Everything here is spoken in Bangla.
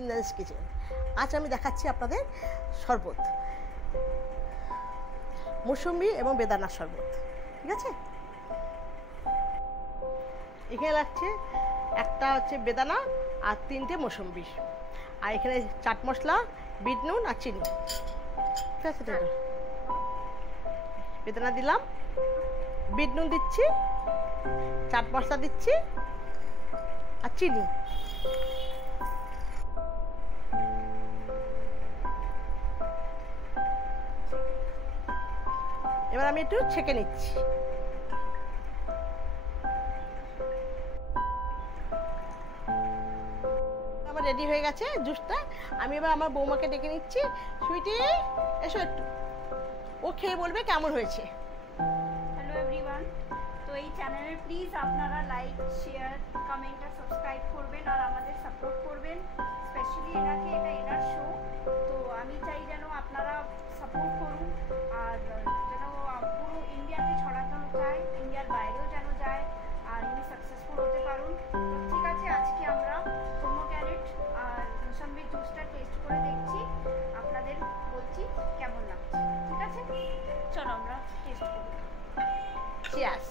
ইন্দ্রাণীস কিচেন। আজ আমি দেখাচ্ছি আপনাদের শরবত, মৌসুমি এবং বেদানার শরবত। ঠিক আছে, এখানে লাগছে একটা হচ্ছে বেদানা আর 3টে মৌসুমি, আর এখানে চাট মশলা, বিট নুন আর চিনি। ঠিক আছে, বেদানা দিলাম, বিট নুন দিচ্ছি, চাট মশলা দিচ্ছি আর চিনি। এবার আমি একটু ছেঁকে নিচ্ছি। আমার রেডি হয়ে গেছে জুসটা। আমি এবার আমার বৌমাকে ডেকে নিচ্ছি। সুইটি, এসো একটু, ও খেয়ে বলবে কেমন হয়েছে। হ্যালো এভরিওয়ান, তো এই চ্যানেলে প্লিজ আপনারা লাইক, শেয়ার, কমেন্ট আর সাবস্ক্রাইব করবেন আর আমাদের সাপোর্ট করবেন। স্পেশালি এনাকে, এটা এনার শো, তো আমি চাই যেন আপনারা সাপোর্ট করুন আর যেন পুরো ইন্ডিয়াতে ছড়ানো যায়, ইন্ডিয়ার বাইরেও যেন যায় আর ইনি সাকসেসফুল হতে পারুন। তো ঠিক আছে, আজকে আমরা পোমোগ্রানেট আর মৌসুমি জুসটা টেস্ট করে দেখছি, আপনাদের বলছি কেমন লাগছে। ঠিক আছে, চলো আমরা টেস্ট করি। চিয়ার্স।